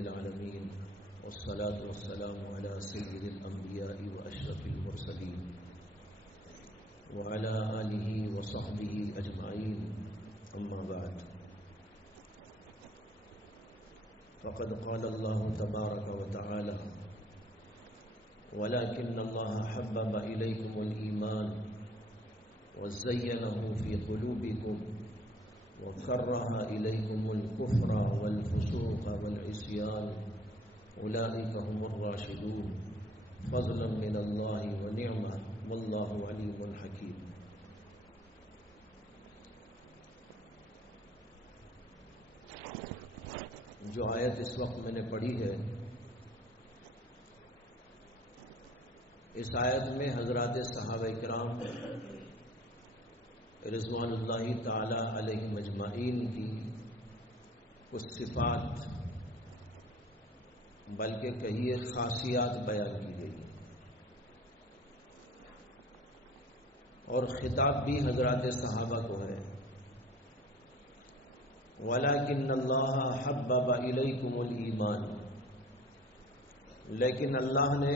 العالمين والصلاة والسلام على سيد الأنبياء وأشرف المرسلين وعلى آله وصحبه أجمعين أما بعد فقد قال الله تبارك وتعالى ولكن الله حبب إليكم الإيمان وزينه في قلوبكم وكره إليكم الكفر والفسوق والعصيان أولئك هم الراشدون فضلا من الله ونعمة والله عليم حكيم. جو آیت اس وقت میں نے پڑھی ہے، اس آیت میں حضرات صحابہ کرام رضوان اللہ تعالی علیہم اجمعین کی کچھ صفات بلکہ کہیے خاصیات بیان کی گئی اور خطاب بھی حضرات صحابہ کو ہے. وَلَكِنَّ اللَّهَ حَبَّبَ إِلَيْكُمُ الْإِيمَانَ، لیکن اللہ نے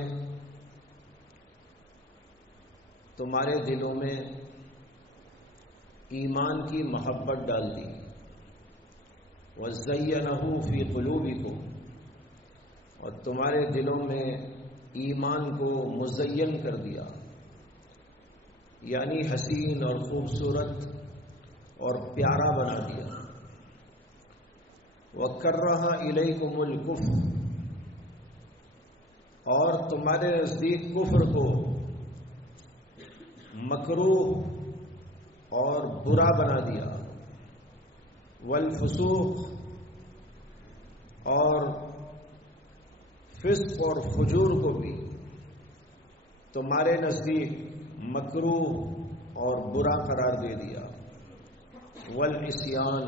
تمہارے دلوں میں ایمان کی محبت ڈال دی. وَزَيَّنَهُ فِي قُلُوبِكُمْ، اور تمہارے دلوں میں ایمان کو مزین کر دیا، یعنی حسین اور خوبصورت اور پیارا بنا دیا. وَكَرَّهَ إِلَيْكُمُ الْكُفْرَ، اور تمہارے نزدیک کفر کو مکروہ اور برا بنا دیا. والفسوق، اور فسق اور فجور کو بھی تمہارے نزدیک مکروہ اور برا قرار دے دیا. والعصیان،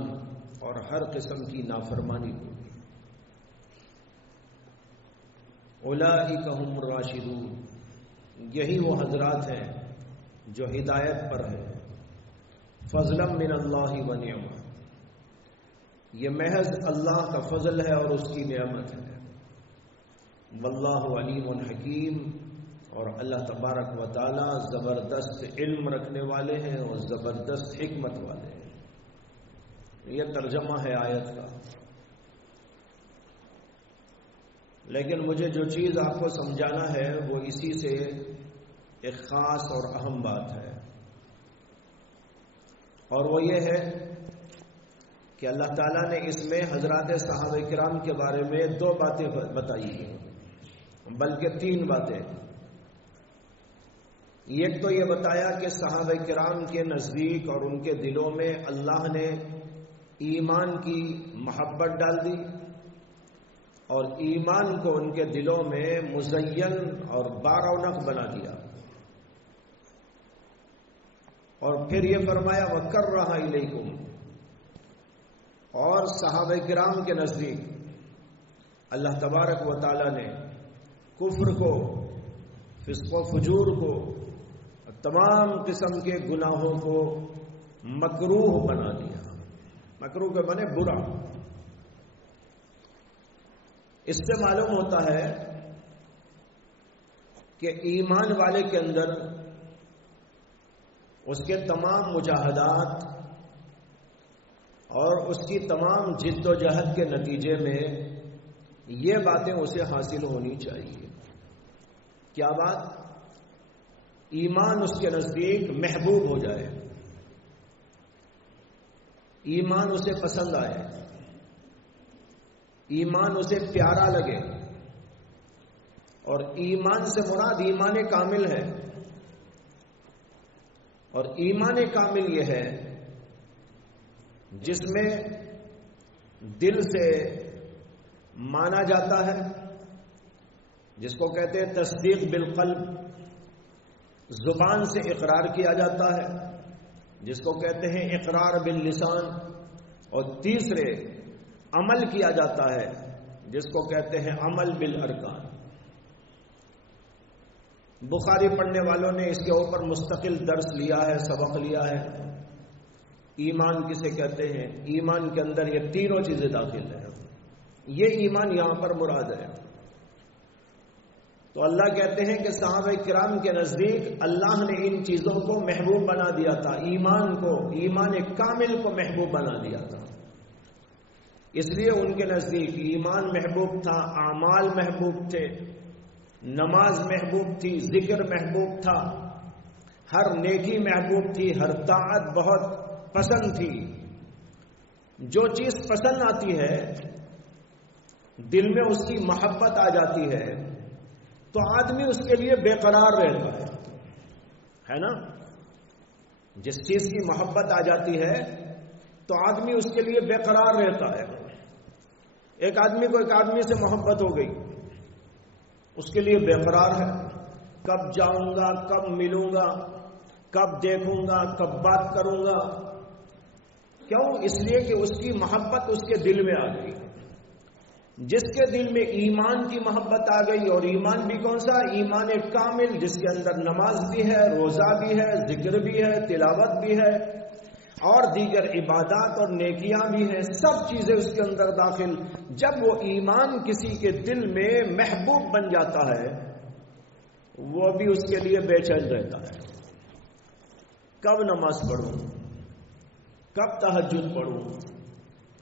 اور ہر قسم کی نافرمانی کو بھی. اولئک هم الراشدون، یہی وہ حضرات ہیں جو ہدایت پر ہیں. فضلا من اللہ ونعمہ، یہ محض اللہ کا فضل ہے اور اس کی نعمت ہے. واللہ علیم حکیم، اور اللہ تبارک و تعالی زبردست علم رکھنے والے ہیں اور زبردست حکمت والے ہیں. یہ ترجمہ ہے آیت کا. لیکن مجھے جو چیز آپ کو سمجھانا ہے وہ اسی سے ایک خاص اور اہم بات ہے، اور وہ یہ ہے کہ اللہ تعالیٰ نے اس میں حضرات صحابہ کرام کے بارے میں 2 باتیں بتائی ہیں، بلکہ 3 باتیں. ایک تو یہ بتایا کہ صحابہ کرام کے نزدیک اور ان کے دلوں میں اللہ نے ایمان کی محبت ڈال دی اور ایمان کو ان کے دلوں میں مزین اور بارونق بنا دیا. اور پھر یہ فرمایا وَكَرَّهَ إِلَيْكُمْ، اور صحابہ کرام کے نزدیک اللہ تبارک و تعالی نے کفر کو، فسق و فجور کو، تمام قسم کے گناہوں کو مکروہ بنا دیا. مکروہ کے بنے برا. اس سے معلوم ہوتا ہے کہ ایمان والے کے اندر اس کے تمام مجاہدات اور اس کی تمام جد و جہد کے نتیجے میں یہ باتیں اسے حاصل ہونی چاہیے. کیا بات؟ ایمان اس کے نزدیک محبوب ہو جائے، ایمان اسے پسند آئے، ایمان اسے پیارا لگے. اور ایمان سے مراد ایمان کامل ہے، اور ایمان کامل یہ ہے جس میں دل سے مانا جاتا ہے، جس کو کہتے ہیں تصدیق بالقلب، زبان سے اقرار کیا جاتا ہے جس کو کہتے ہیں اقرار باللسان، اور تیسرے عمل کیا جاتا ہے جس کو کہتے ہیں عمل بالارکان. بخاری پڑھنے والوں نے اس کے اوپر مستقل درس لیا ہے، سبق لیا ہے. ایمان کسے کہتے ہیں؟ ایمان کے اندر یہ تینوں چیزیں داخل ہیں. یہ ایمان یہاں پر مراد ہے۔ تو اللہ کہتے ہیں کہ صحابہ کرام کے نزدیک اللہ نے ان چیزوں کو محبوب بنا دیا تھا، ایمان کو، ایمان کامل کو محبوب بنا دیا تھا۔ اس لیے ان کے نزدیک ایمان محبوب تھا، اعمال محبوب تھے، نماز محبوب تھی، ذکر محبوب تھا، ہر نیکی محبوب تھی، ہر طاعت بہت پسند تھی۔ جو چیز پسند آتی ہے، دل میں اس کی محبت آ جاتی ہے، تو آدمی اس کے لیے بے قرار رہتا ہے نا؟ جس چیز کی محبت آ جاتی ہے تو آدمی اس کے لیے بے قرار رہتا ہے۔ ایک آدمی کو ایک آدمی سے محبت ہو گئی، اس کے لیے بے قرار ہے، کب جاؤں گا، کب ملوں گا، کب دیکھوں گا، کب بات کروں گا۔ کیوں؟ اس لیے کہ اس کی محبت اس کے دل میں آ گئی۔ جس کے دل میں ایمان کی محبت آ گئی، اور ایمان بھی کون سا؟ ایمان کامل، جس کے اندر نماز بھی ہے، روزہ بھی ہے، ذکر بھی ہے، تلاوت بھی ہے، اور دیگر عبادات اور نیکیاں بھی ہیں، سب چیزیں اس کے اندر داخل۔ جب وہ ایمان کسی کے دل میں محبوب بن جاتا ہے، وہ بھی اس کے لیے بے چین رہتا ہے، کب نماز پڑھوں، کب تہجد پڑھوں،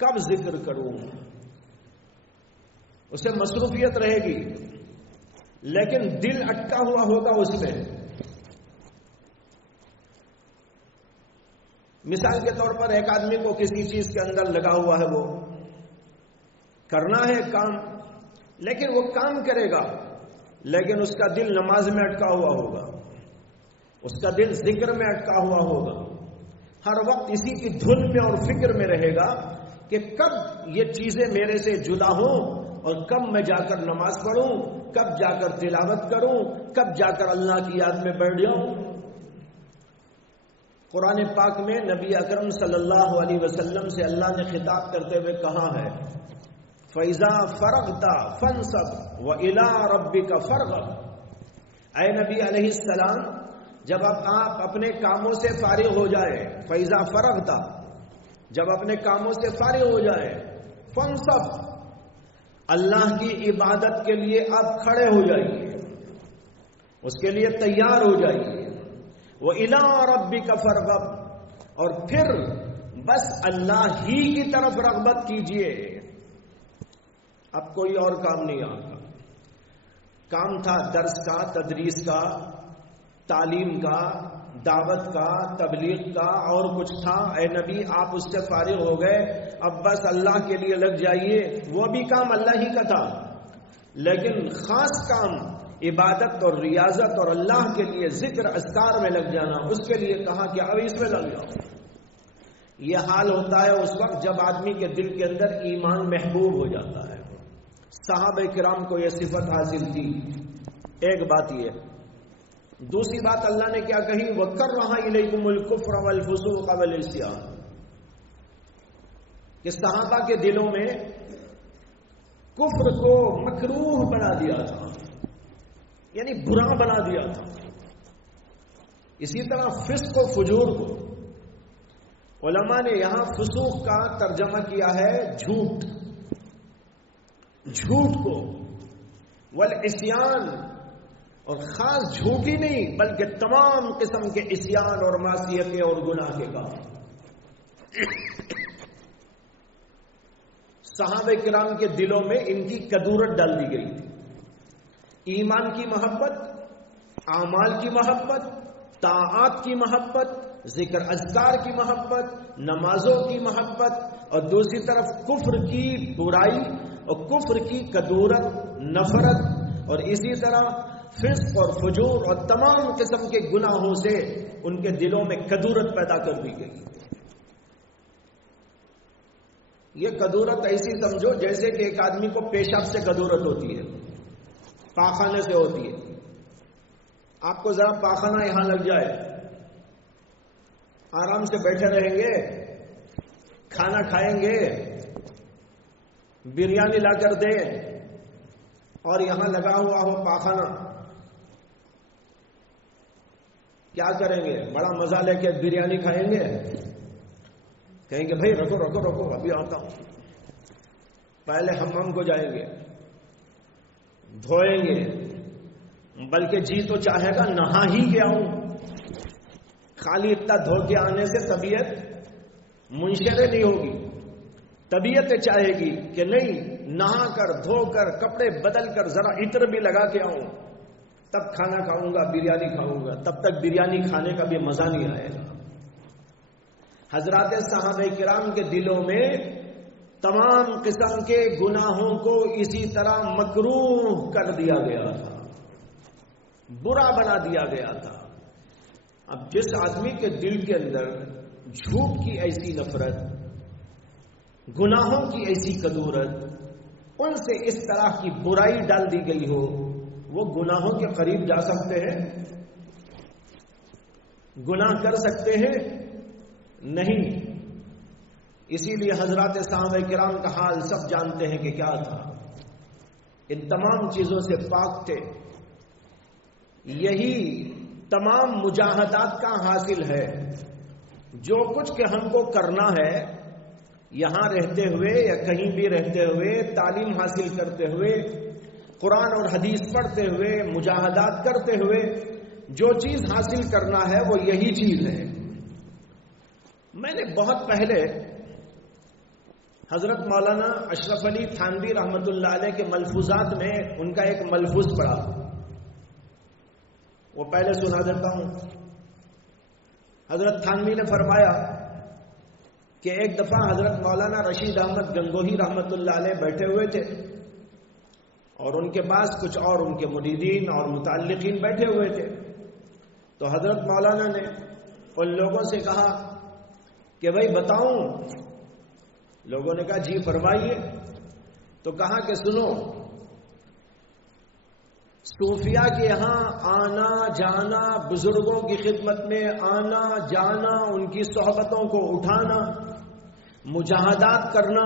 کب ذکر کروں۔ اسے مصروفیت رہے گی، لیکن دل اٹکا ہوا ہوگا اس میں۔ مثال کے طور پر ایک آدمی کو کسی چیز کے اندر لگا ہوا ہے، وہ کرنا ہے کام، لیکن وہ کام کرے گا، لیکن اس کا دل نماز میں اٹکا ہوا ہوگا، اس کا دل ذکر میں اٹکا ہوا ہوگا، ہر وقت اسی کی دھن میں اور فکر میں رہے گا کہ کب یہ چیزیں میرے سے جدا ہوں، اور کب میں جا کر نماز پڑھوں، کب جا کر تلاوت کروں، کب جا کر اللہ کی یاد میں بیٹھ جاؤں۔ قرآن پاک میں نبی اکرم صلی اللہ علیہ وسلم سے اللہ نے خطاب کرتے ہوئے کہا ہے، فَإِذَا فَرَغْتَ فَانْصَبْ وَإِلَىٰ رَبِّكَ فَارْغَب۔ اے نبی علیہ السلام، جب آپ اپنے کاموں سے فارغ ہو جائے، فَإِذَا فَرَغْتَ، جب اپنے کاموں سے فارغ ہو جائے، فَانْصَبْ، اللہ کی عبادت کے لیے آپ کھڑے ہو جائیے، اس کے لیے تیار ہو جائیے۔ وَإِلَىٰ رَبِّكَ فَارْغَب، اور پھر بس اللہ ہی کی طرف رغبت کیجئے، اب کوئی اور کام نہیں آتا۔ کام تھا درس کا، تدریس کا، تعلیم کا، دعوت کا، تبلیغ کا، اور کچھ تھا، اے نبی آپ اس سے فارغ ہو گئے، اب بس اللہ کے لیے لگ جائیے۔ وہ بھی کام اللہ ہی کا تھا، لیکن خاص کام عبادت اور ریاضت اور اللہ کے لیے ذکر اذکار میں لگ جانا، اس کے لیے کہا کہ اب اس میں لگ جاؤ۔ یہ حال ہوتا ہے اس وقت جب آدمی کے دل کے اندر ایمان محبوب ہو جاتا ہے۔ صحابہ کرام کو یہ صفت حاصل تھی۔ ایک بات یہ، دوسری بات اللہ نے کیا کہی، وَكَرَّهَ إِلَيْكُمُ الْكُفْرَ وَالْفُسُوقَ وَالْعِصْيَانَ، کہ صحابہ کے دلوں میں کفر کو مکروہ بنا دیا تھا، یعنی برا بنا دیا تھا، اسی طرح فسق و فجور کو علماء نے یہاں فسوق کا ترجمہ کیا ہے جھوٹ، جھوٹ کو، والعصیان، اور خاص جھوٹ ہی نہیں بلکہ تمام قسم کے عصیان اور معصیتیں اور گناہ کے کام۔ صحابہ کرام کے دلوں میں ان کی کدورت ڈال دی گئی تھی، ایمان کی محبت، اعمال کی محبت، طاعات کی محبت، ذکر اذکار کی محبت، نمازوں کی محبت، اور دوسری طرف کفر کی برائی اور کفر کی کدورت، نفرت، اور اسی طرح فسق اور فجور اور تمام قسم کے گناہوں سے ان کے دلوں میں کدورت پیدا کر دی گئی۔ یہ کدورت ایسی سمجھو جیسے کہ ایک آدمی کو پیشاب سے کدورت ہوتی ہے، پاخانے سے ہوتی ہے۔ آپ کو ذرا پاخانہ یہاں لگ جائے، آرام سے بیٹھے رہیں گے، کھانا کھائیں گے، بریانی لا کر دے اور یہاں لگا ہوا ہو پاخانہ، کیا کریں گے؟ بڑا مزہ لے کے بریانی کھائیں گے، کہیں گے بھائی رکو رکو رکو ابھی آتا ہوں، پہلے حمام کو جائیں گے، دھوئیں گے، بلکہ جی تو چاہے گا نہا ہی کے آؤں. خالی اتنا دھو کے آنے سے طبیعت منشر نہیں ہوگی. طبیعت چاہے گی کہ نہیں، نہا کر دھو کر کپڑے بدل کر ذرا عطر بھی لگا کے آؤں، تب کھانا کھاؤں گا، بریانی کھاؤں گا. تب تک بریانی کھانے کا بھی مزہ نہیں آئے گا. حضرات صحابہ کرام کے دلوں میں تمام قسم کے گناہوں کو اسی طرح مکروہ کر دیا گیا تھا، برا بنا دیا گیا تھا. اب جس آدمی کے دل کے اندر جھوٹ کی ایسی نفرت، گناہوں کی ایسی کدورت، ان سے اس طرح کی برائی ڈال دی گئی ہو، وہ گناہوں کے قریب جا سکتے ہیں؟ گناہ کر سکتے ہیں؟ نہیں. اسی لیے حضرات صحابہ کرام کا حال سب جانتے ہیں کہ کیا تھا. ان تمام چیزوں سے پاک تھے. یہی تمام مجاہدات کا حاصل ہے. جو کچھ کہ ہم کو کرنا ہے یہاں رہتے ہوئے یا کہیں بھی رہتے ہوئے، تعلیم حاصل کرتے ہوئے، قرآن اور حدیث پڑھتے ہوئے، مجاہدات کرتے ہوئے، جو چیز حاصل کرنا ہے وہ یہی چیز ہے. میں نے بہت پہلے حضرت مولانا اشرف علی تھانوی رحمۃ اللہ علیہ کے ملفوظات میں ان کا ایک ملفوظ پڑھا، وہ پہلے سنا دیتا ہوں. حضرت تھانوی نے فرمایا کہ ایک دفعہ حضرت مولانا رشید احمد گنگوہی رحمۃ اللہ علیہ بیٹھے ہوئے تھے، اور ان کے پاس کچھ اور ان کے مریدین اور متعلقین بیٹھے ہوئے تھے. تو حضرت مولانا نے ان لوگوں سے کہا کہ بھائی بتاؤں. لوگوں نے کہا جی فرمائیے. تو کہا کہ سنو، صوفیاء کے یہاں آنا جانا، بزرگوں کی خدمت میں آنا جانا، ان کی صحبتوں کو اٹھانا، مجاہدات کرنا،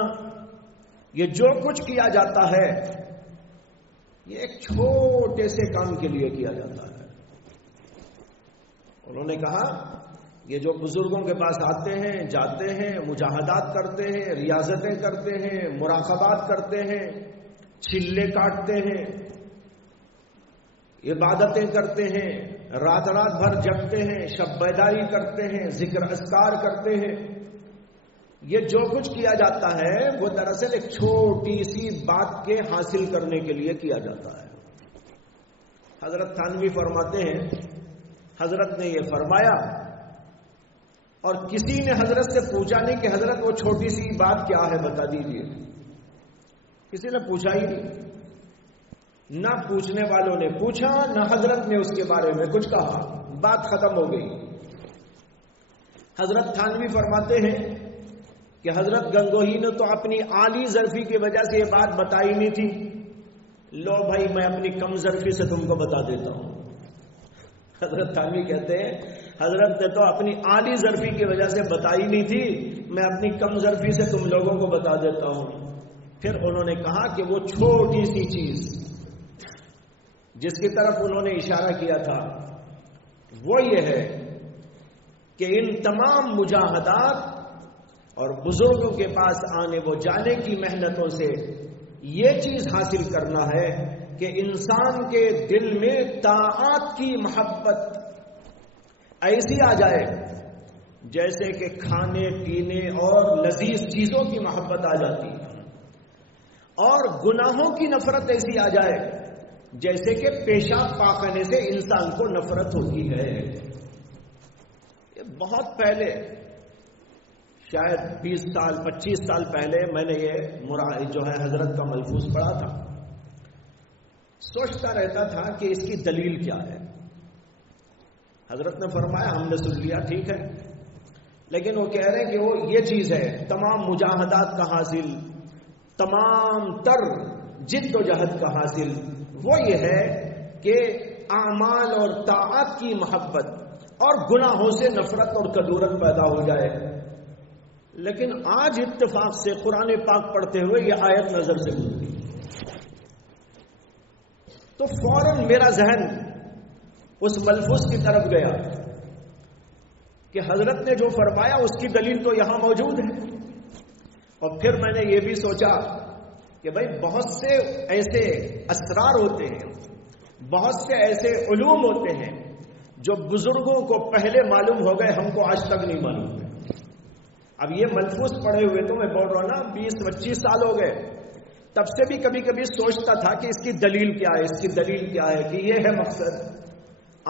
یہ جو کچھ کیا جاتا ہے یہ ایک چھوٹے سے کام کے لیے کیا جاتا ہے. انہوں نے کہا یہ جو بزرگوں کے پاس آتے ہیں، جاتے ہیں، مجاہدات کرتے ہیں، ریاضتیں کرتے ہیں، مراقبات کرتے ہیں، چھلے کاٹتے ہیں، عبادتیں کرتے ہیں، رات رات بھر جگتے ہیں، شب بیداری کرتے ہیں، ذکر اذکار کرتے ہیں، یہ جو کچھ کیا جاتا ہے وہ دراصل ایک چھوٹی سی بات کے حاصل کرنے کے لیے کیا جاتا ہے. حضرت تھانوی فرماتے ہیں حضرت نے یہ فرمایا اور کسی نے حضرت سے پوچھا نہیں کہ حضرت وہ چھوٹی سی بات کیا ہے بتا دیجیے. کسی نے پوچھا ہی نہیں. نہ پوچھنے والوں نے پوچھا، نہ حضرت نے اس کے بارے میں کچھ کہا. بات ختم ہو گئی. حضرت تھانوی فرماتے ہیں کہ حضرت گنگوہی نے تو اپنی عالی ظرفی کی وجہ سے یہ بات بتائی نہیں تھی. لو بھائی میں اپنی کم ظرفی سے تم کو بتا دیتا ہوں. حضرت تھانوی کہتے ہیں حضرت نے تو اپنی عالی ظرفی کی وجہ سے بتائی نہیں تھی، میں اپنی کم ظرفی سے تم لوگوں کو بتا دیتا ہوں. پھر انہوں نے کہا کہ وہ چھوٹی سی چیز جس کی طرف انہوں نے اشارہ کیا تھا وہ یہ ہے کہ ان تمام مجاہدات اور بزرگوں کے پاس آنے و جانے کی محنتوں سے یہ چیز حاصل کرنا ہے کہ انسان کے دل میں طاعات کی محبت ایسی آ جائے جیسے کہ کھانے پینے اور لذیذ چیزوں کی محبت آ جاتی ہے، اور گناہوں کی نفرت ایسی آ جائے جیسے کہ پیشاب پاخانے سے انسان کو نفرت ہوتی ہے. یہ بہت پہلے، شاید 20 سال 25 سال پہلے میں نے یہ جو ہے حضرت کا ملفوظ پڑھا تھا. سوچتا رہتا تھا کہ اس کی دلیل کیا ہے. حضرت نے فرمایا ہم نے سن لیا ٹھیک ہے، لیکن وہ کہہ رہے ہیں کہ وہ یہ چیز ہے تمام مجاہدات کا حاصل، تمام تر جد و جہد کا حاصل وہ یہ ہے کہ اعمال اور طاعات کی محبت اور گناہوں سے نفرت اور کدورت پیدا ہو جائے. لیکن آج اتفاق سے قرآن پاک پڑھتے ہوئے یہ آیت نظر سے گزری تو فوراً میرا ذہن اس ملفوظ کی طرف گیا کہ حضرت نے جو فرمایا اس کی دلیل تو یہاں موجود ہے. اور پھر میں نے یہ بھی سوچا کہ بھائی بہت سے ایسے اسرار ہوتے ہیں، بہت سے ایسے علوم ہوتے ہیں جو بزرگوں کو پہلے معلوم ہو گئے، ہم کو آج تک نہیں معلوم ہے۔ اب یہ ملفوظ پڑھے ہوئے تو میں بول رہا ہوں نا 20-25 سال ہو گئے، تب سے بھی کبھی کبھی سوچتا تھا کہ اس کی دلیل کیا ہے، اس کی دلیل کیا ہے، کہ یہ ہے مقصد۔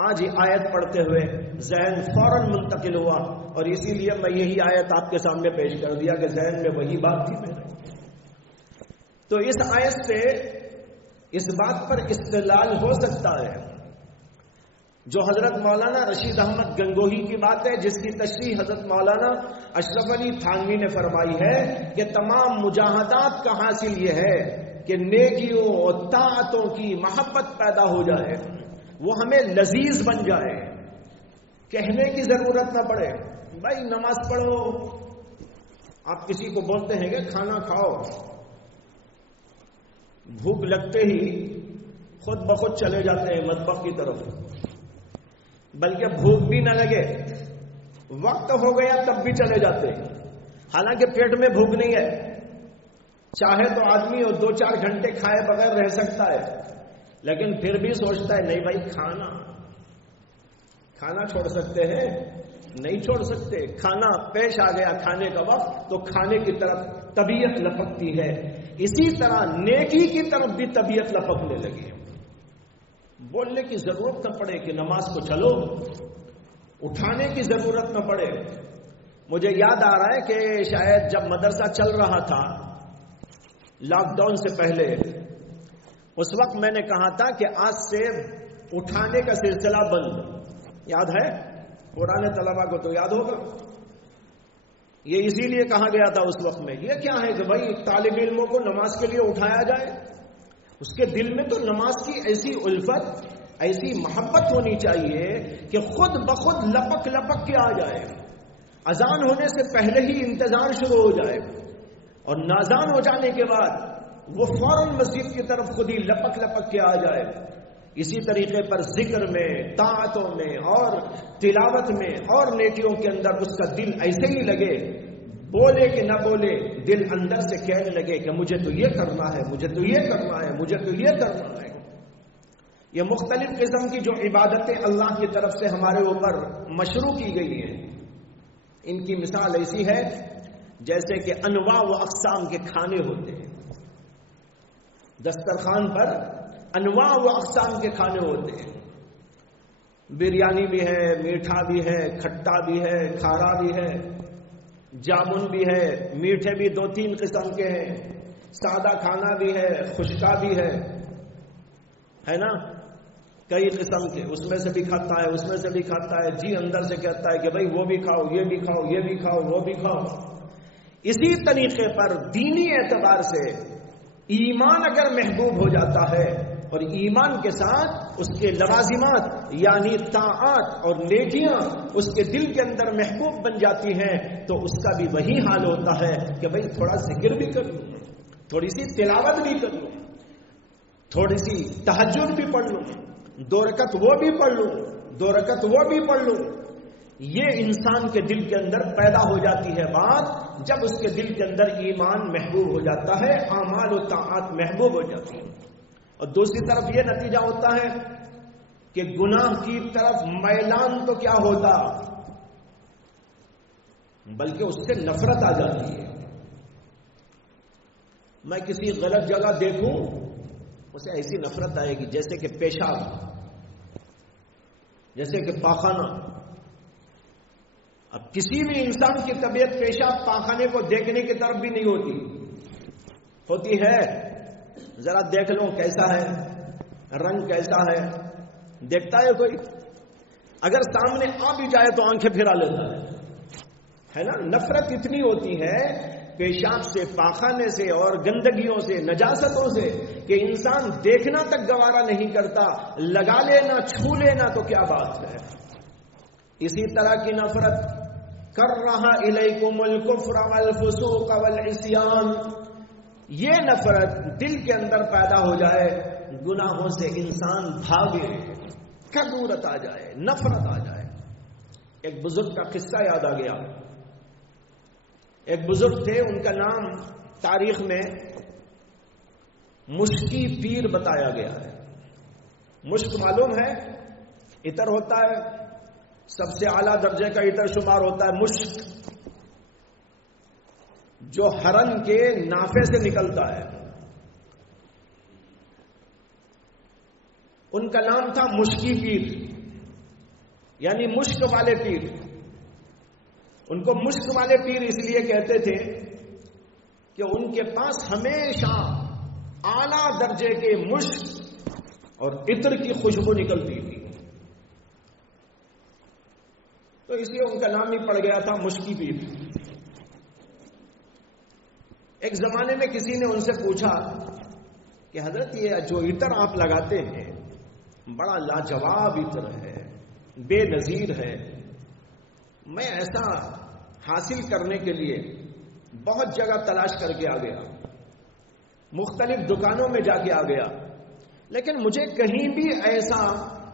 آج یہ آیت پڑھتے ہوئے ذہن فوراً منتقل ہوا، اور اسی لیے میں یہی آیت آپ کے سامنے پیش کر دیا کہ ذہن میں وہی بات تھی میرے۔ تو اس آیت سے اس بات پر استدلال ہو سکتا ہے جو حضرت مولانا رشید احمد گنگوہی کی بات ہے، جس کی تشریح حضرت مولانا اشرف علی تھانوی نے فرمائی ہے کہ تمام مجاہدات کا حاصل یہ ہے کہ نیکیوں اور طاعتوں کی محبت پیدا ہو جائے، وہ ہمیں لذیذ بن جائے، کہنے کی ضرورت نہ پڑے بھائی نماز پڑھو۔ آپ کسی کو بولتے ہیں کہ کھانا کھاؤ، بھوک لگتے ہی خود بخود چلے جاتے ہیں مطبخ کی طرف، بلکہ بھوک بھی نہ لگے، وقت ہو گیا تب بھی چلے جاتے ہیں، حالانکہ پیٹ میں بھوک نہیں ہے۔ چاہے تو آدمی 2-4 گھنٹے کھائے بغیر رہ سکتا ہے، لیکن پھر بھی سوچتا ہے نہیں بھائی کھانا چھوڑ سکتے ہیں؟ نہیں چھوڑ سکتے۔ کھانا پیش آ گیا، کھانے کا وقت، تو کھانے کی طرف طبیعت لپکتی ہے۔ اسی طرح نیکی کی طرف بھی طبیعت لپکنے لگی، بولنے کی ضرورت نہ پڑے کہ نماز کو چلو، اٹھانے کی ضرورت نہ پڑے۔ مجھے یاد آ رہا ہے کہ شاید جب مدرسہ چل رہا تھا لاک ڈاؤن سے پہلے، اس وقت میں نے کہا تھا کہ آج سے اٹھانے کا سلسلہ بند۔ یاد ہے؟ پرانے طلبہ کو تو یاد ہوگا، یہ اسی لیے کہا گیا تھا اس وقت میں۔ یہ کیا ہے کہ بھائی طالب علموں کو نماز کے لیے اٹھایا جائے؟ اس کے دل میں تو نماز کی ایسی الفت، ایسی محبت ہونی چاہیے کہ خود بخود لپک لپک کے آ جائے، اذان ہونے سے پہلے ہی انتظار شروع ہو جائے، اور ناذان ہو جانے کے بعد وہ فوراً مسجد کی طرف خود ہی لپک لپک کے آ جائے۔ اسی طریقے پر ذکر میں، طاعتوں میں اور تلاوت میں اور نیکیوں کے اندر اس کا دل ایسے ہی لگے، بولے کہ نہ بولے، دل اندر سے کہنے لگے کہ مجھے تو یہ کرنا ہے، مجھے تو یہ کرنا ہے، مجھے تو یہ کرنا ہے۔ یہ مختلف قسم کی جو عبادتیں اللہ کی طرف سے ہمارے اوپر مشروع کی گئی ہیں، ان کی مثال ایسی ہے جیسے کہ انواع و اقسام کے کھانے ہوتے ہیں، دسترخوان پر انواع و اقسام کے کھانے ہوتے ہیں، بریانی بھی ہے، میٹھا بھی ہے، کھٹا بھی ہے، کھارا بھی ہے، جامن بھی ہے، میٹھے بھی 2-3 قسم کے ہیں، سادہ کھانا بھی ہے، خشکا بھی ہے نا، کئی قسم کے، اس میں سے بھی کھاتا ہے، اس میں سے بھی کھاتا ہے، جی اندر سے کہتا ہے کہ بھائی وہ بھی کھاؤ، یہ بھی کھاؤ، یہ بھی کھاؤ، وہ بھی کھاؤ۔ اسی طریقے پر دینی اعتبار سے ایمان اگر محبوب ہو جاتا ہے اور ایمان کے ساتھ اس کے لوازمات یعنی طاعات اور نیکیاں اس کے دل کے اندر محبوب بن جاتی ہیں، تو اس کا بھی وہی حال ہوتا ہے کہ بھائی تھوڑا ذکر بھی کر لوں، تھوڑی سی تلاوت بھی کر لوں، تھوڑی سی تہجد بھی پڑھ لوں، 2 رکعت وہ بھی پڑھ لوں، 2 رکعت وہ بھی پڑھ لوں۔ یہ انسان کے دل کے اندر پیدا ہو جاتی ہے بات جب اس کے دل کے اندر ایمان محبوب ہو جاتا ہے، اعمال و طاعات محبوب ہو جاتی ہے۔ اور دوسری طرف یہ نتیجہ ہوتا ہے کہ گناہ کی طرف میلان تو کیا ہوتا، بلکہ اس سے نفرت آ جاتی ہے۔ میں کسی غلط جگہ دیکھوں اسے ایسی نفرت آئے گی جیسے کہ پیشاب، جیسے کہ پاخانہ۔ اب کسی بھی انسان کی طبیعت پیشاب پاخانے کو دیکھنے کی طرف بھی نہیں ہوتی ہے، ذرا دیکھ لو کیسا ہے، رنگ کیسا ہے، دیکھتا ہے کوئی؟ اگر سامنے آ بھی جائے تو آنکھیں پھرا لیتا ہے نا۔ نفرت اتنی ہوتی ہے پیشاب سے، پاخانے سے اور گندگیوں سے، نجاستوں سے کہ انسان دیکھنا تک گوارا نہیں کرتا، لگا لینا، چھو لینا تو کیا بات ہے۔ اسی طرح کی نفرت کرہ الیکم الکفر والفسوق والعصیان، یہ نفرت دل کے اندر پیدا ہو جائے، گناہوں سے انسان بھاگے، کدورت آ جائے، نفرت آ جائے۔ ایک بزرگ کا قصہ یاد آ گیا۔ ایک بزرگ تھے، ان کا نام تاریخ میں مشکی پیر بتایا گیا ہے۔ مشک معلوم ہے عطر ہوتا ہے، سب سے اعلیٰ درجے کا عطر شمار ہوتا ہے مشک، جو ہرن کے نافے سے نکلتا ہے۔ ان کا نام تھا مشکی پیر، یعنی مشک والے پیر۔ ان کو مشک والے پیر اس لیے کہتے تھے کہ ان کے پاس ہمیشہ اعلیٰ درجے کے مشک اور عطر کی خوشبو نکلتی تھی، تو اس لیے ان کا نام ہی پڑ گیا تھا مشکی پیر۔ ایک زمانے میں کسی نے ان سے پوچھا کہ حضرت یہ جو عطر آپ لگاتے ہیں بڑا لاجواب عطر ہے، بے نظیر ہے، میں ایسا حاصل کرنے کے لیے بہت جگہ تلاش کر کے آ گیا، مختلف دکانوں میں جا کے آ گیا، لیکن مجھے کہیں بھی ایسا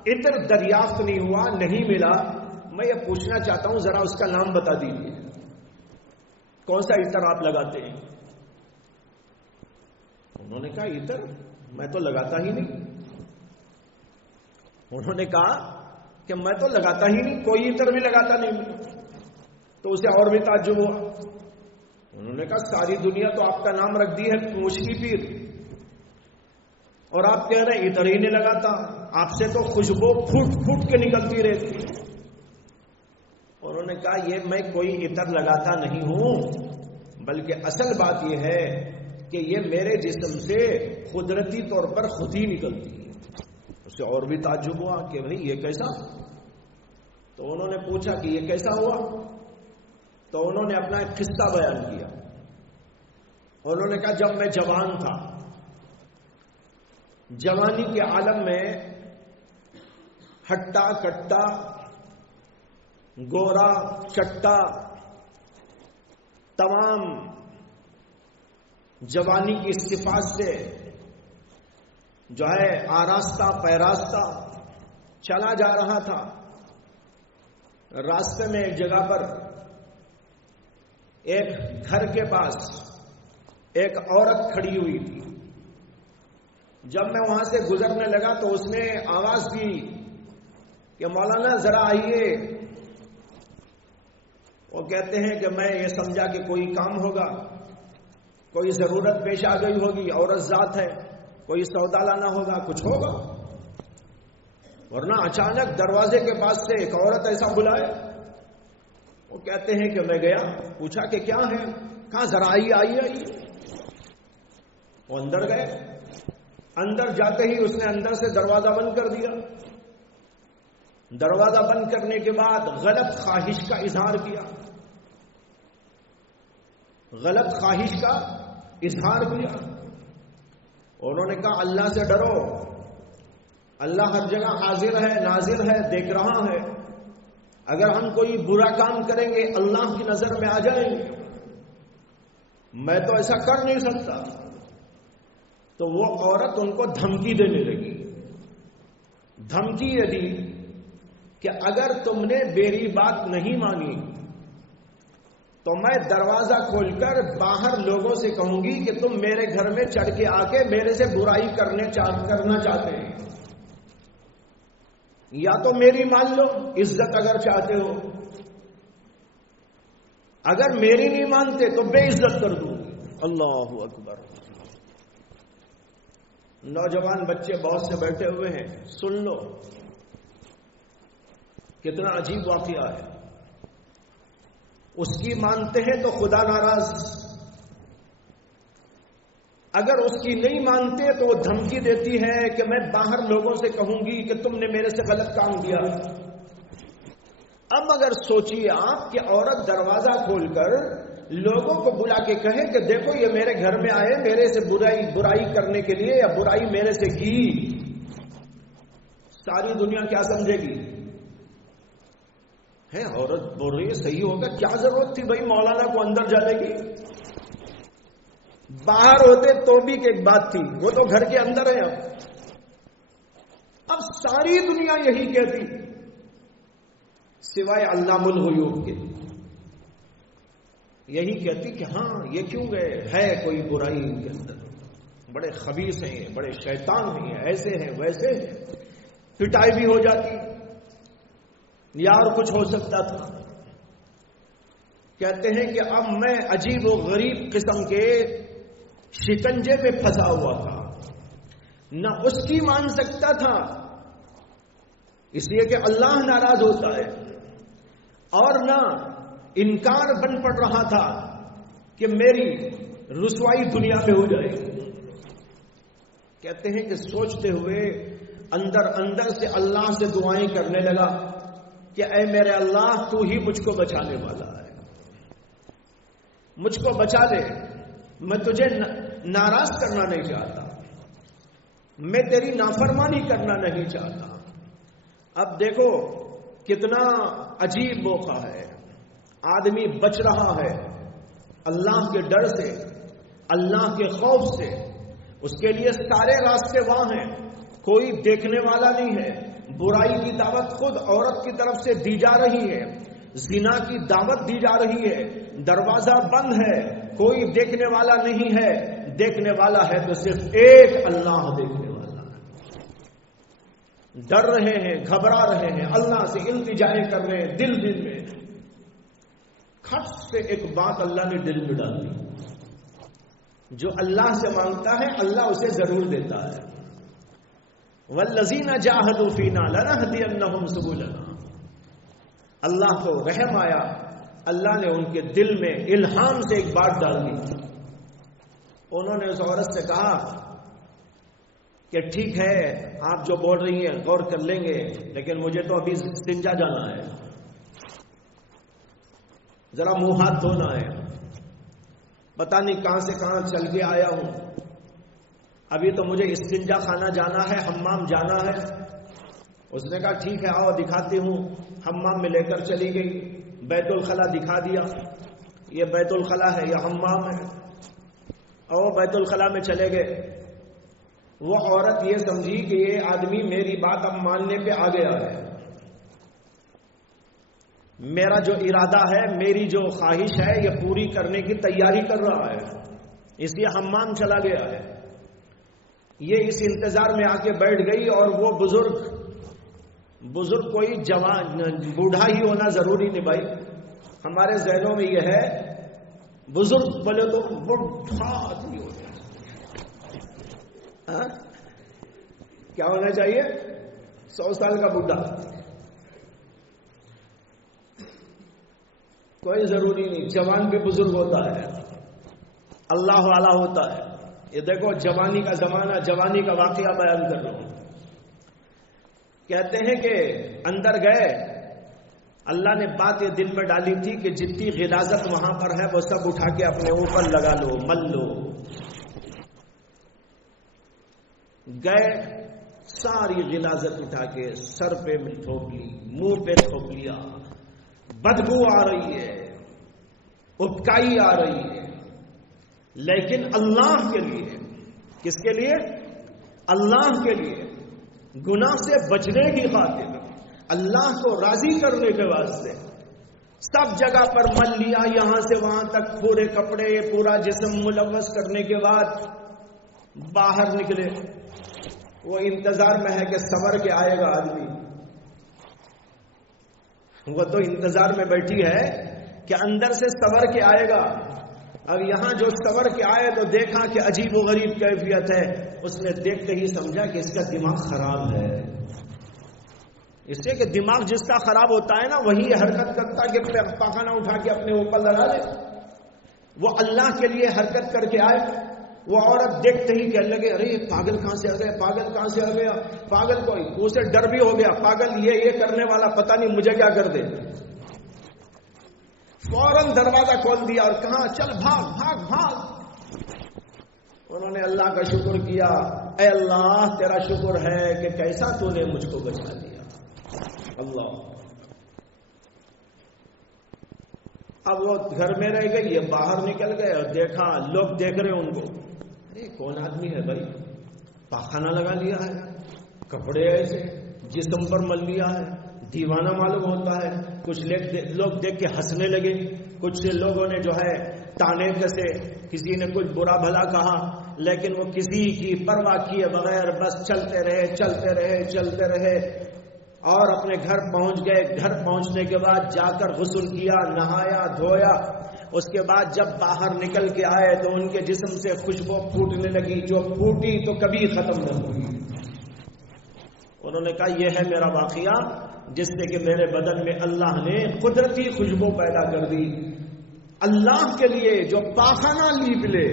عطر دریافت نہیں ہوا، نہیں ملا۔ میں یہ پوچھنا چاہتا ہوں ذرا اس کا نام بتا دیجیے، کون سا عطر آپ لگاتے ہیں؟ انہوں نے کہا عطر میں تو لگاتا ہی نہیں۔ انہوں نے کہا کہ میں تو لگاتا ہی نہیں، کوئی عطر بھی لگاتا نہیں۔ تو اسے اور بھی تعجب ہوا۔ انہوں نے کہا ساری دنیا تو آپ کا نام رکھ دی ہے مشکی پیر، اور آپ کہہ رہے ہیں عطر ہی نہیں لگاتا، آپ سے تو خوشبو پھوٹ پھوٹ کے نکلتی رہتی۔ انہوں نے کہا یہ میں کوئی عطر لگاتا نہیں ہوں، بلکہ اصل بات یہ ہے کہ یہ میرے جسم سے قدرتی طور پر خود ہی نکلتی ہے۔ اسے اور بھی تعجب ہوا کہ بھئی یہ کیسا؟ تو انہوں نے پوچھا کہ یہ کیسا ہوا؟ تو انہوں نے اپنا ایک قصہ بیان کیا۔ انہوں نے کہا جب میں جوان تھا، جوانی کے عالم میں ہٹا کٹا گورا چٹا تمام جوانی کی صفات سے جو ہے آراستہ پیراستہ چلا جا رہا تھا۔ راستے میں ایک جگہ پر ایک گھر کے پاس ایک عورت کھڑی ہوئی تھی۔ جب میں وہاں سے گزرنے لگا تو اس نے آواز دی کہ مولانا ذرا آئیے۔ وہ کہتے ہیں کہ میں یہ سمجھا کہ کوئی کام ہوگا، کوئی ضرورت پیش آ گئی ہوگی، عورت ذات ہے، کوئی سودا لانا ہوگا، کچھ ہوگا، ورنہ اچانک دروازے کے پاس سے ایک عورت ایسا بلائے۔ وہ کہتے ہیں کہ میں گیا، پوچھا کہ کیا ہے؟ کہا ذرا آئیے آئیے آئیے۔ وہ اندر گئے، اندر جاتے ہی اس نے اندر سے دروازہ بند کر دیا۔ دروازہ بند کرنے کے بعد غلط خواہش کا اظہار کیا، غلط خواہش کا اظہار کیا۔ انہوں نے کہا اللہ سے ڈرو، اللہ ہر جگہ حاضر ہے، ناظر ہے، دیکھ رہا ہے۔ اگر ہم کوئی برا کام کریں گے اللہ کی نظر میں آ جائیں گے، میں تو ایسا کر نہیں سکتا۔ تو وہ عورت ان کو دھمکی دینے لگی۔ دھمکی یہ دی کہ اگر تم نے میری بات نہیں مانی تو میں دروازہ کھول کر باہر لوگوں سے کہوں گی کہ تم میرے گھر میں چڑھ کے آ کے میرے سے برائی کرنا چاہتے ہیں، یا تو میری مان لو عزت اگر چاہتے ہو، اگر میری نہیں مانتے تو بے عزت کر دوں گی۔ اللہ اکبر۔ نوجوان بچے بہت سے بیٹھے ہوئے ہیں، سن لو کتنا عجیب واقعہ ہے۔ اس کی مانتے ہیں تو خدا ناراض، اگر اس کی نہیں مانتے تو وہ دھمکی دیتی ہے کہ میں باہر لوگوں سے کہوں گی کہ تم نے میرے سے غلط کام کیا۔ اب اگر سوچیے آپ کہ عورت دروازہ کھول کر لوگوں کو بلا کے کہے کہ دیکھو یہ میرے گھر میں آئے میرے سے برائی کرنے کے لیے یا برائی میرے سے کی، ساری دنیا کیا سمجھے گی؟ ہے عورت بول رہی ہے صحیح ہوگا، کیا ضرورت تھی بھائی مولانا کو اندر جانے کی؟ باہر ہوتے تو بھی ایک بات تھی، وہ تو گھر کے اندر ہے۔ اب ساری دنیا یہی کہتی سوائے علام الغیوب کے، یہی کہتی کہ ہاں یہ کیوں گئے، ہے کوئی برائی ان کے اندر، بڑے خبیث ہیں، بڑے شیطان ہیں، ایسے ہیں ویسے ہیں، پٹائی بھی ہو جاتی یا اور کچھ ہو سکتا تھا۔ کہتے ہیں کہ اب میں عجیب و غریب قسم کے شکنجے پہ پھنسا ہوا تھا، نہ اس کی مان سکتا تھا اس لیے کہ اللہ ناراض ہوتا ہے، اور نہ انکار بن پڑ رہا تھا کہ میری رسوائی دنیا میں ہو جائے گی۔ کہتے ہیں کہ سوچتے ہوئے اندر اندر سے اللہ سے دعائیں کرنے لگا کہ اے میرے اللہ تو ہی مجھ کو بچانے والا ہے، مجھ کو بچا لے، میں تجھے ناراض کرنا نہیں چاہتا، میں تیری نافرمانی کرنا نہیں چاہتا۔ اب دیکھو کتنا عجیب موقع ہے، آدمی بچ رہا ہے اللہ کے ڈر سے، اللہ کے خوف سے، اس کے لیے سارے راستے وہاں ہیں، کوئی دیکھنے والا نہیں ہے، برائی کی دعوت خود عورت کی طرف سے دی جا رہی ہے، زنا کی دعوت دی جا رہی ہے، دروازہ بند ہے، کوئی دیکھنے والا نہیں ہے، دیکھنے والا ہے تو صرف ایک اللہ دیکھنے والا ہے۔ ڈر رہے ہیں، گھبرا رہے ہیں، اللہ سے التجائیں کر رہے ہیں، دل میں کھٹ سے ایک بات اللہ نے دل میں ڈال دی، جو اللہ سے مانگتا ہے اللہ اسے ضرور دیتا ہے۔ وَالَّذِينَ جَاهَدُوا فِينَا لَنَهْدِيَنَّهُمْ سُبُلَنَا۔ اللہ کو رحم آیا، اللہ نے ان کے دل میں الہام سے ایک بات ڈال دی۔ انہوں نے اس عورت سے کہا کہ ٹھیک ہے آپ جو بول رہی ہیں غور کر لیں گے، لیکن مجھے تو ابھی استنجا جانا ہے، ذرا منہ ہاتھ دھونا ہے، پتہ نہیں کہاں سے کہاں چل کے آیا ہوں، ابھی تو مجھے استنجا خانہ جانا ہے، حمام جانا ہے۔ اس نے کہا ٹھیک ہے آؤ دکھاتی ہوں، حمام میں لے کر چلی گئی، بیت الخلا دکھا دیا، یہ بیت الخلا ہے، یہ حمام ہے، اور بیت الخلا میں چلے گئے۔ وہ عورت یہ سمجھی کہ یہ آدمی میری بات اب ماننے پہ آ گیا ہے، میرا جو ارادہ ہے، میری جو خواہش ہے یہ پوری کرنے کی تیاری کر رہا ہے، اس لیے حمام چلا گیا ہے۔ یہ اس انتظار میں آ کے بیٹھ گئی، اور وہ بزرگ کوئی جوان بوڑھا ہی ہونا ضروری نہیں بھائی، ہمارے ذہنوں میں یہ ہے بزرگ بولے تو بوڑھا آدمی ہو جائے، کیا ہونا چاہیے؟ 100 سال کا بوڑھا، کوئی ضروری نہیں، جوان بھی بزرگ ہوتا ہے، اللہ والا ہوتا ہے۔ یہ دیکھو جوانی کا زمانہ، جوانی کا واقعہ بیان کر رہا ہوں۔ کہتے ہیں کہ اندر گئے، اللہ نے بات یہ دل میں ڈالی تھی کہ جتنی غلاظت وہاں پر ہے وہ سب اٹھا کے اپنے اوپر لگا لو، مل لو۔ گئے، ساری غلاظت اٹھا کے سر پہ تھوپ لی، منہ پہ تھوپ لیا، بدبو آ رہی ہے، اٹکائی آ رہی ہے، لیکن اللہ کے لیے، کس کے لیے؟ اللہ کے لیے، گناہ سے بچنے کی خاطر، اللہ کو راضی کرنے کے واسطے سب جگہ پر مل لیا، یہاں سے وہاں تک پورے کپڑے، پورا جسم ملوث کرنے کے بعد باہر نکلے۔ وہ انتظار میں ہے کہ سنور کے آئے گا آدمی، وہ تو انتظار میں بیٹھی ہے کہ اندر سے سنور کے آئے گا۔ اب یہاں جو سنور کے آئے تو دیکھا کہ عجیب و غریب کیفیت ہے، اس نے دیکھتے ہی سمجھا کہ اس کا دماغ خراب ہے، اس سے کہ دماغ جس کا خراب ہوتا ہے نا وہی حرکت کرتا ہے کہ پاخانہ اٹھا کے اپنے اوپر لگا لے۔ وہ اللہ کے لیے حرکت کر کے آئے، وہ عورت دیکھتے ہی کہنے لگے ارے پاگل کہاں سے آ گیا، پاگل کہاں سے آ گیا، پاگل کوئی، اسے ڈر بھی ہو گیا، پاگل یہ کرنے والا پتہ نہیں مجھے کیا کر دے۔ فوراً دروازہ کھول دیا اور کہا چل بھاگ بھاگ بھاگ۔ انہوں نے اللہ کا شکر کیا، اے اللہ تیرا شکر ہے کہ کیسا تو نے مجھ کو بچا دیا۔ اللہ، اب وہ گھر میں رہ گئی، یہ باہر نکل گئے اور دیکھا لوگ دیکھ رہے ان کو، ارے کون آدمی ہے بھائی، پاخانہ لگا لیا ہے، کپڑے ایسے جسم پر مل لیا ہے، دیوانہ معلوم ہوتا ہے. کچھ لوگ دیکھ کے ہنسنے لگے، کچھ لوگوں نے جو ہے تانے کسے، کسی نے کچھ برا بھلا کہا، لیکن وہ کسی کی پرواہ کیے بغیر بس چلتے رہے اور اپنے گھر پہنچ گئے. گھر پہنچنے کے بعد جا کر غسل کیا، نہایا دھویا. اس کے بعد جب باہر نکل کے آئے تو ان کے جسم سے خوشبو پھوٹنے لگی، جو پھوٹی تو کبھی ختم نہ ہوئی. انہوں نے کہا یہ ہے میرا واقعہ جس سے کہ میرے بدن میں اللہ نے قدرتی خوشبو پیدا کر دی. اللہ کے لیے جو پاخانہ لیپ لے،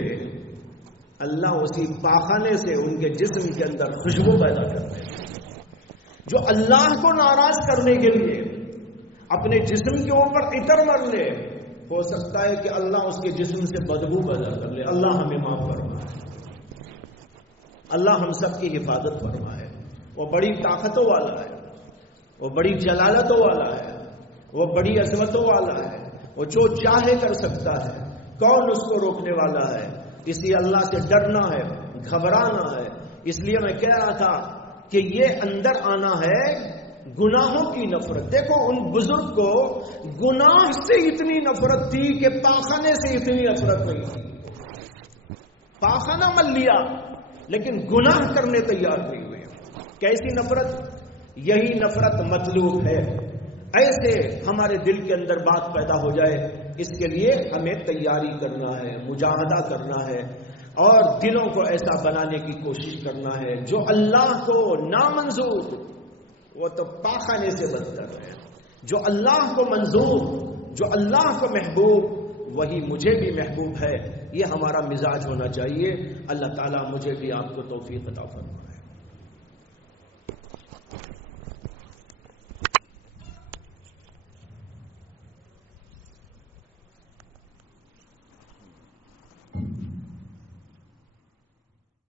اللہ اسی پاخانے سے ان کے جسم کے اندر خوشبو پیدا کر دے. جو اللہ کو ناراض کرنے کے لیے اپنے جسم کے اوپر عطر مر لے، ہو سکتا ہے کہ اللہ اس کے جسم سے بدبو پیدا کر لے. اللہ ہمیں معاف فرمائے، اللہ ہم سب کی حفاظت فرمائے. وہ بڑی طاقتوں والا ہے، وہ بڑی جلالتوں والا ہے، وہ بڑی عظمتوں والا ہے. وہ جو چاہے کر سکتا ہے، کون اس کو روکنے والا ہے؟ اس لیے اللہ سے ڈرنا ہے، گھبرانا ہے. اس لیے میں کہہ رہا تھا کہ یہ اندر آنا ہے گناہوں کی نفرت. دیکھو ان بزرگ کو گناہ سے اتنی نفرت تھی کہ پاخانے سے اتنی نفرت نہیں تھی. پاخانہ مل لیا لیکن گناہ کرنے تیار نہیں ہوئے. کیسی نفرت؟ یہی نفرت مطلوب ہے. ایسے ہمارے دل کے اندر بات پیدا ہو جائے، اس کے لیے ہمیں تیاری کرنا ہے، مجاہدہ کرنا ہے اور دلوں کو ایسا بنانے کی کوشش کرنا ہے. جو اللہ کو نامنظور وہ تو پاخانے سے بدتر ہے، جو اللہ کو منظور، جو اللہ کو محبوب، وہی مجھے بھی محبوب ہے. یہ ہمارا مزاج ہونا چاہیے. اللہ تعالیٰ مجھے بھی آپ کو توفیق عطا فرمائے.